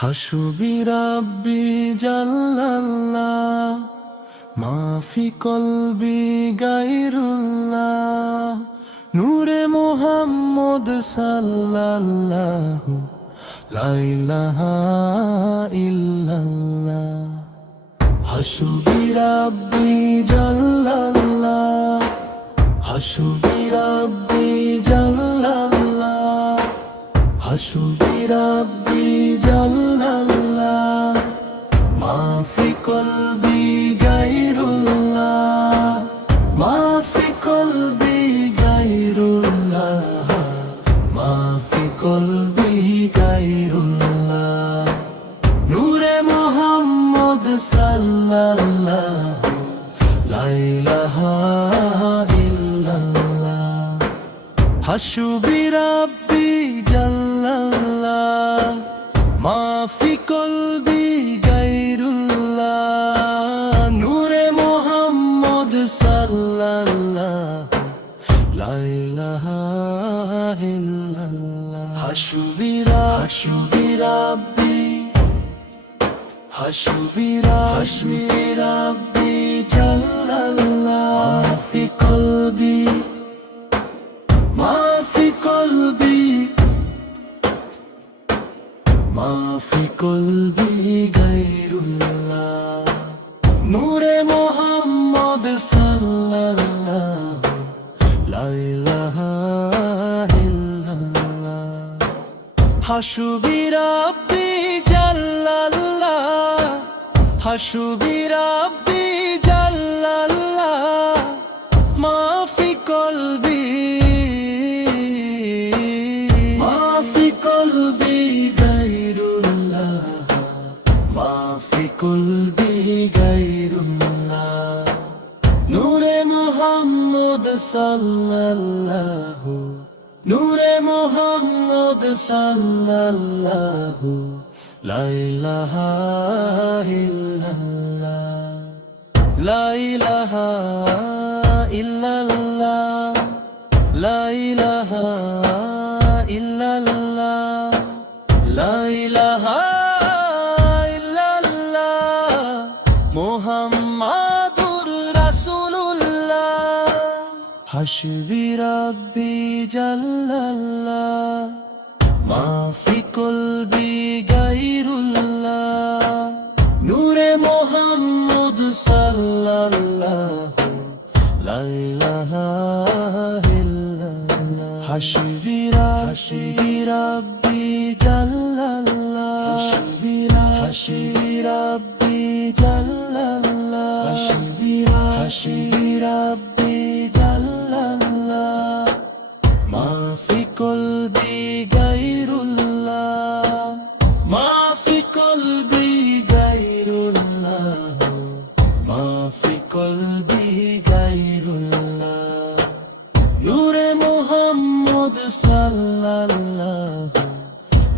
হাসবি রাব্বি জাল্লাল্লাহ মাফি কলবি গায়রুল্লাহ নূরে মুহাম্মদ সাল্লাল্লাহু লা ইলাহা ইল্লাল্লাহ। হাসবি রাব্বি জাল্লাল্লাহ হাসবি রাব্বি জাল্লাল্লাহ হাসবি রাব্বি জাল্লাল্লাহ মাফি কলবি গায়রুল্লাহ মাফি কলবি গায়রুল্লাহ মাফি কলবি গায়রুল্লাহ নূরে মুহাম্মদ সাল্লাল্লাহু লা ইলাহা ইল্লাল্লাহ। হাসবি রাব্বি জাল্লাল্লাহ মাফি কলবি গায়রুল্লাহ নূরে মুহাম্মদ সাল্লাল্লাহু লা ইলাহা ইল্লাল্লাহ। হাসবি রাব্বি হাসবি রাব্বি জাল্লাল্লাহ মাফি কলবি মাফি কলবি মাফি কলবি গায়রুল্লাহ নূরে মুহাম্মদ সাল্লাল্লাহু লা ইলাহা ইল্লাল্লাহ। হাসবি রাব্বি জাল্লাল্লাহ হাসবি রাব্বি জাল্লাল্লাহ মাফি কলবি মাফি কলবি গায়রুল্লাহ মাফি কলবি গায়রুল্লাহ নূরে মুহাম্মদ সাল্লাল্লাহু নূরে মুহাম্মদ সাল্লাল্লাহু লা ইলাহা ইল্লাল্লাহ লা ইলাহা ইল্লাল্লাহ লা ইলাহা ইল্লাল্লাহ লা ইলাহা ইল্লাল্লাহ মুহাম্মাদুর রাসূলুল্লাহ। হাসবি রাব্বি জাল্লাল্লাহ মাফি কলবি গায়রুল্লাহ নূরে মুহাম্মদ সাল্লাল্লাহু লা ইলাহা ইল্লাল্লাহ। হাসবি রাব্বি জাল্লাল্লাহ হাসবি রাব্বি জাল্লাল্লাহ হাসবি রাব্বি জাল্লাল্লাহ মাফি কলবি গায়রুল্লাহ মাফি কলবি গায়রুল্লাহ মাফি কলবি গায়রুল্লাহ নূরে মুহাম্মদ সাল্লাল্লাহু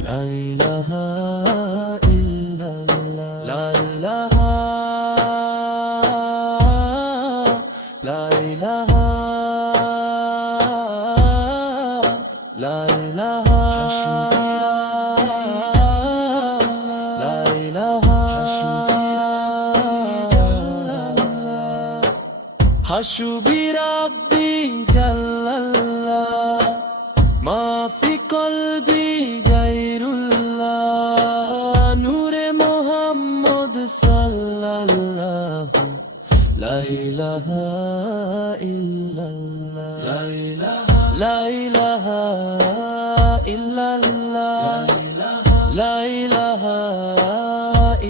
লা ইলাহা ইল্লাল্লাহ লা ইলাহা লা ইলাহা লা ইলাহা লা ইলাহা হাসবি রাব্বি জাল্লাল্লাহ মাফি কলবি গায়রুল্লাহ নূরে মুহাম্মদ সাল্লাল্লাহু লা ইলাহা ইল্লাল্লাহ লা ইলাহা ইল্লাল্লাহ লা ইলাহা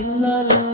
ইল্লাল্লাহ